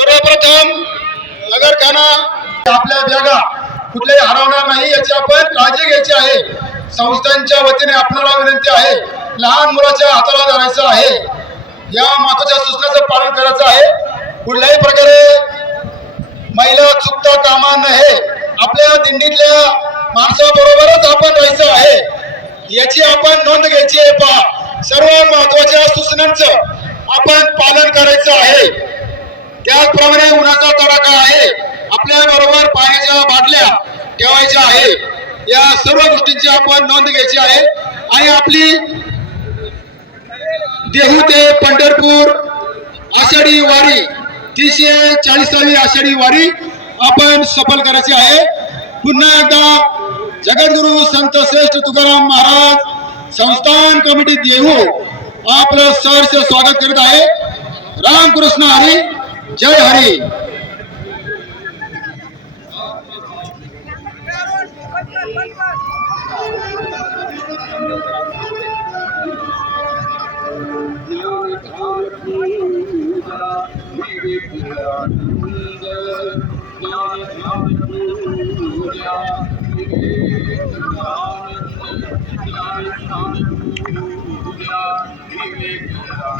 सर्वप्रथम नगरखाना आपल्या जागा कुठल्याही हरवणार नाही याची आपण काळजी घ्यायची आहे. संस्थांच्या वतीने आपल्याला विनंती आहे. लहान मुलाच्या हाताला धरायचं आहे. या माताच्या सूचनाचं पालन करायचं आहे. कुठल्याही प्रकारे महिला चुकता कामा नये. आपल्या दिंडीतल्या माणसाबरोबरच आपण राहायचं आहे. याची आपण नोंद घ्यायची आहे पहा. सर्व महत्त्वाच्या सूचनांचं आपण पालन करायचं आहे. त्याचप्रमाणे उन्हाचा तडाखा आहे. आपल्या बरोबर पाण्याच्या बाटल्या ठेवायच्या आहे या सर्व गोष्टींची आपण नोंद घ्यायची आहे. आणि आपली देहू ते पंढरपूर आषाढी वारी तीनशे चाळीसावी आषाढी वारी आपण सफल करायची आहे. पुन्हा एकदा जगद्गुरु संत श्रेष्ठ तुकाराम महाराज संस्थान कमिटी देहू आपलं सहर्ष स्वागत करीत आहे. रामकृष्ण हरी जय हरि Thank you.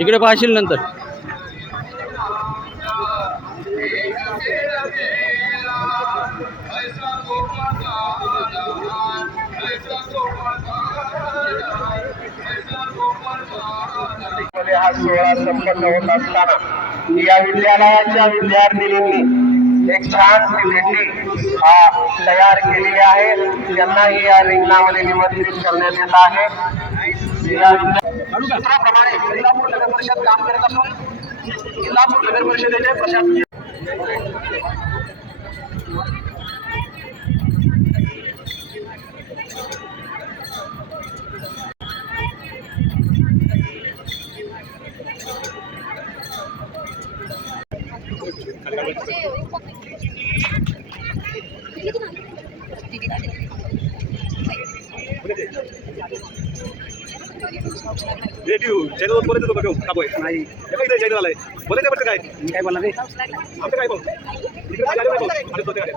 इकडे पाहशील नंतर. हा सोहळा संपन्न होत असताना या विद्यालयाच्या विद्यार्थिनींनी एक छान दिंडी तयार केलेली आहे. त्यांनाही या रिंगणामध्ये निमंत्रित करण्यात येत आहे. सूत्राप्रमाणे इंदापूर नगर परिषद काम करत असून इंदापूर नगर परिषदेचे प्रशासकीय रेडिओ चॅनल बोलायचं होतं बघ काबोय नाही हे काय चॅनल आलाय बोलायचं बरं काय काय बोलणार रे आमचं काय बोल इकडे काय झालं नाही बोल. आणि बोलते काय?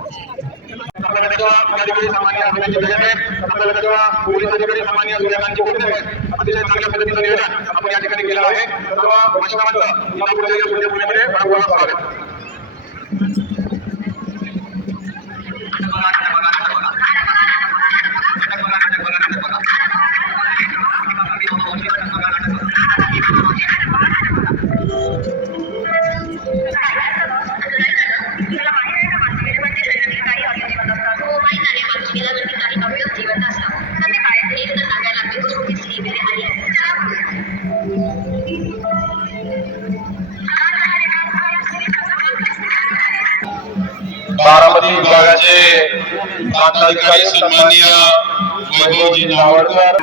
आपल्याकडे समाजामध्ये सामान्य असण्याची गरज आहे आपल्याकडे जेव्हा पोलीस अधिकारी सामान्य असलेल्यांची गोष्ट आहे अतिशय चांगल्या पद्धतीचं निवेदन आपण या ठिकाणी केलं आहे सर्व भाषणांचं या पुढे पुढे पुण्यामध्ये Gracias. બારામતી વિભાગ છે. માતા સન્માનીય વૈભવજી નાવડકર